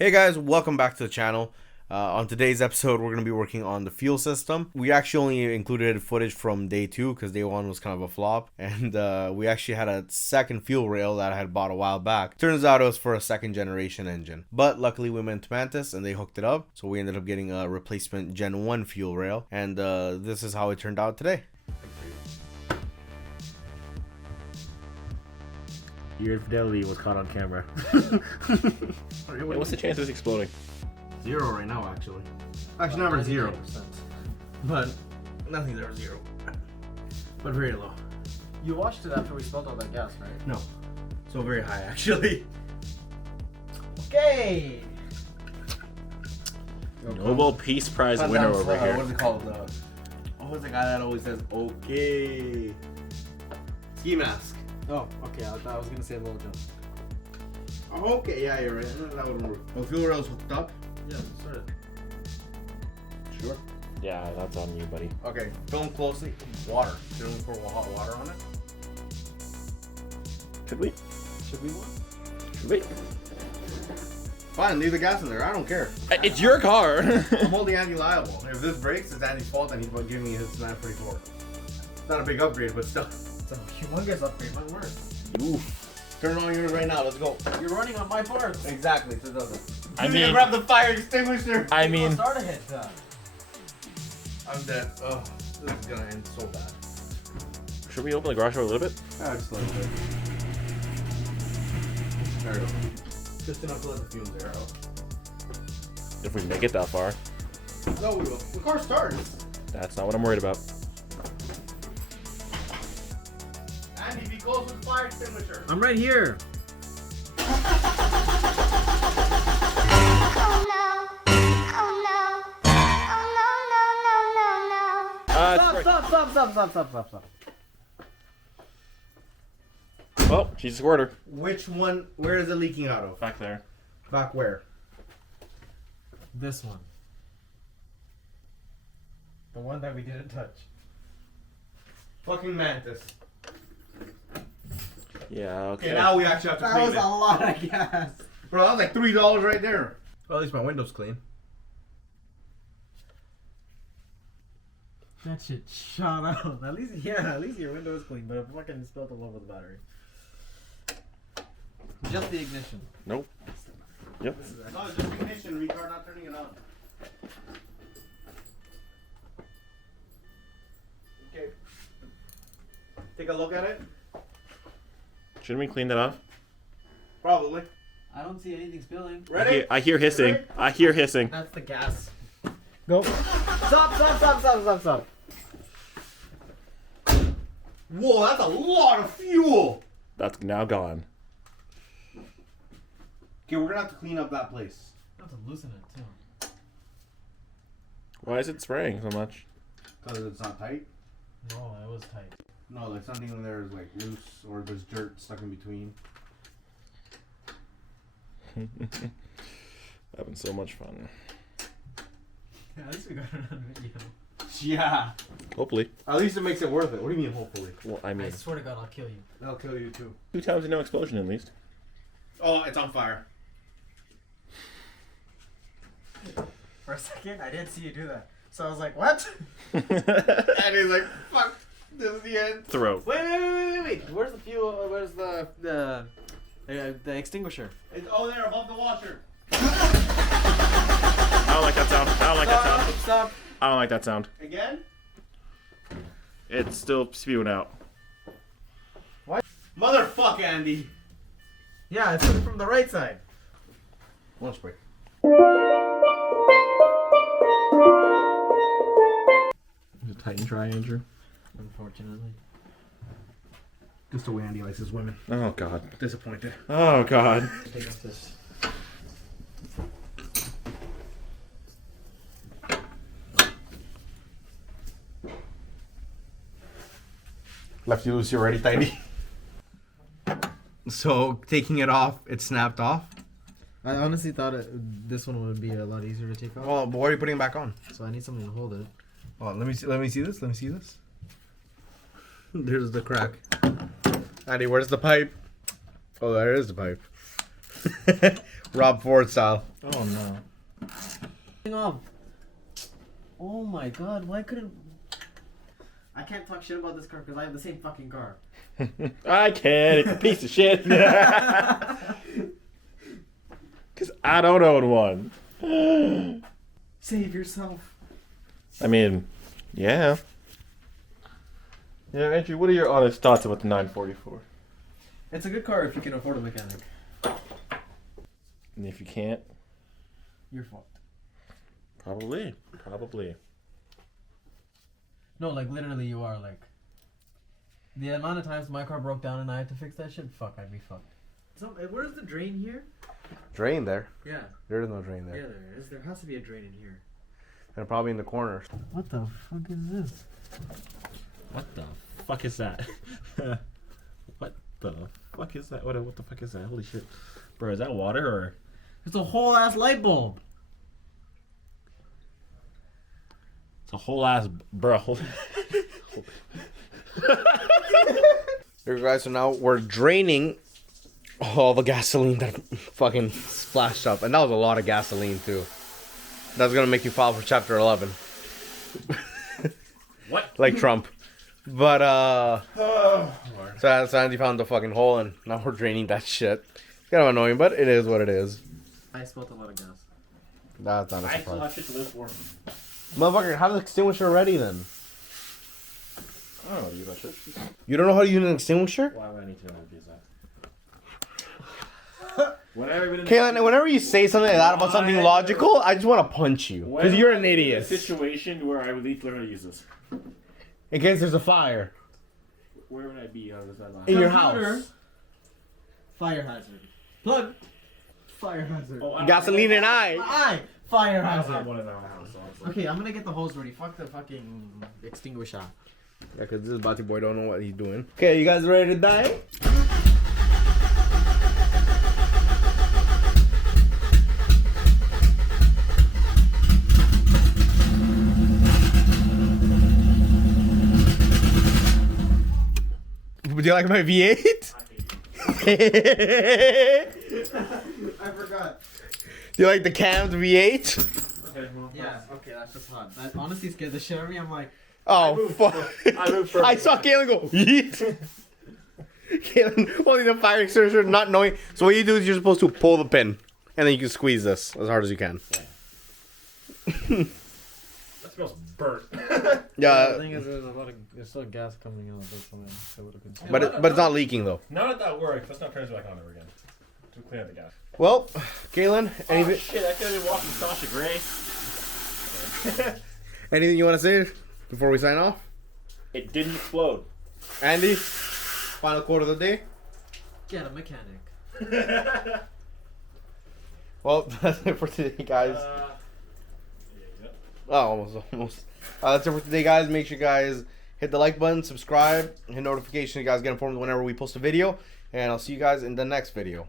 Hey guys, welcome back to the channel. On today's episode, we're going to be working on the fuel system. We actually only included footage from day 2 because day 1 was kind of a flop. And we actually had a second fuel rail that I had bought a while back. Turns out it was for a second generation engine. But luckily we went to Mantis and they hooked it up. So we ended up getting a replacement Gen 1 fuel rail. And this is how it turned out today. Your infidelity was caught on camera. What's the chance of this exploding? 0 right now, actually. Actually, never 0. But nothing's ever 0. But very low. You washed it after we spilled all that gas, right? No. So very high, actually. Okay. Nobel Peace Prize winner over here. What's it called? What's the guy that always says, okay? Ski mask. Oh, okay. I thought I was gonna say little jump. Oh, okay, yeah, you're right. That would work. Oh, fuel rail's hooked up? Yeah, sort of. Sure. Yeah, that's on you, buddy. Okay, film closely. Water. Should we pour hot water on it? Should we? Should we one? Should we? Fine, leave the gas in there. I don't care. It's your car. I'm holding Andy liable. If this breaks, it's Andy's fault and he's giving me his 944. It's not a big upgrade, but still. It's a humongous upgrade, but worse. Oof. Turn it on yours right now. Let's go. You're running on my parts. Exactly, so it doesn't. I You need to mean- grab the fire extinguisher. I mean, Start ahead. I'm dead. Oh, this is gonna end so bad. should we open the garage door a little bit? Just a little bit. There we go. Just enough to let the fumes air out. If we make it that far. No, we will. The car starts. That's not what I'm worried about. Andy, be close with the fire extinguisher. I'm right here. Oh no. Oh no. Oh no, no, no, no, no. Stop. Oh, she's a squirter. Which one? Where is it leaking out of? Back there. Back where? This one. The one that we didn't touch. Fucking Mantis. Yeah, okay. Okay, now we actually have to That clean was it. a lot of gas. Bro, that was like $3 right there. Well, at least my window's clean. That shit shot out. At least your window is clean, but it fucking spilled all over the battery. Just the ignition. Nope. Yep. No, it's just ignition, retard, not turning it on. Okay. Take a look at it. Shouldn't we clean that off? Probably. I don't see anything spilling. Ready? I hear hissing. Ready? I hear hissing. That's the gas. Go. Stop. Whoa, that's a lot of fuel. That's now gone. Okay, we're gonna have to clean up that place. I have to loosen it too. Why is it spraying so much? Because it's not tight. No, it was tight. No, like something in there is like loose or there's dirt stuck in between. Having so much fun. Yeah, at least we got it on video. Yeah. Hopefully. At least it makes it worth it. What do you mean, hopefully? Well, I I mean, swear to God, I'll kill you. That'll kill you too. 2 times and no explosion at least. Oh, it's on fire. For a second, I didn't see you do that. So I was like, what? And he's like, fuck, this is the end. Throat. Wait. Where's the fuel? Where's the extinguisher? It's over there above the washer. I don't like that sound. I don't like that sound. Stop. I don't like that sound. Again? It's still spewing out. Motherfuck, Andy. Yeah, it's coming from the right side. One spray. Is it tight and dry, Andrew? Unfortunately. Just the way Andy likes his women. Oh, God. Disappointed. Oh, God. Take off this. Left you loose, you're already tidy. So, taking it off, it snapped off. I honestly thought this one would be a lot easier to take off. Well, but why are you putting it back on? So I need something to hold it. Oh, let me see this. There's the crack. Andy, where's the pipe? Oh, there is the pipe. Rob Ford style. Oh no. Off. Oh my god, why couldn't... I can't talk shit about this car because I have the same fucking car. I can. It's a piece of shit. Because I don't own one. Save yourself. I mean, yeah. Yeah, Andrew, what are your honest thoughts about the 944? It's a good car if you can afford a mechanic. And if you can't, You're fucked. probably. No, like literally you are like... The amount of times my car broke down and I had to fix that shit, fuck, I'd be fucked. Where's the drain here? Drain there. Yeah. There is no drain there. Yeah, there is. There has to be a drain in here. And probably in the corners. What the fuck is this? What the fuck is that? What the fuck is that? What the fuck is that? Holy shit. Bro, is that water or? It's a whole ass light bulb. It's a whole ass bro. Here guys, so now we're draining all the gasoline that fucking splashed up. And that was a lot of gasoline too. That's gonna make you file for chapter 11. What? Like Trump. But so Andy found the fucking hole and now we're draining that shit. It's kind of annoying, but it is what it is. I spilled a lot of gas. That's not a I still surprise. have shit to live for. Motherfucker, have the extinguisher ready then. I don't know, you got shit. You don't know how to use an extinguisher? Why would I need to know how to use that? Kaylin, whenever you say something like that about something logical, I just want to punch you. Because you're an A idiot. situation where I would need to learn how to use this. In case there's a fire Where would I be on this line? in your Computer. house. Fire hazard. Plug. Fire hazard. Oh, Gasoline and I. Aye. Fire I don't have hazard. one in our house. So it's like- Okay, I'm gonna get the hose ready. Fuck the fucking extinguisher. Yeah, because this Bati boy don't know what he's doing. Okay, you guys ready to die? Do you like my V8? I forgot. Do you like the Cam's V8? Yeah, okay, that's just hot. That honestly scared the shit out of me. I'm like, Oh, fuck. I moved further I saw Kaylin go, yeet. Kaylin holding the fire extinguisher, not knowing. So what you do is you're supposed to pull the pin, and then you can squeeze this as hard as you can. That smells burnt. the Yeah, thing is, there's still gas coming out. That's something I would have considered. but it's not leaking though. Now that works, let's not turn this back on ever again. To clean out the gas. Well, Kaylin, Oh anything, shit, I could have been walking Sasha Grey. anything you want to say before we sign off? It didn't explode. Andy, final quote of the day. Get a mechanic. Well, that's it for today, guys. Oh, almost. That's it for today, guys. Make sure you guys hit the like button, subscribe, hit notifications. You guys get informed whenever we post a video. And I'll see you guys in the next video.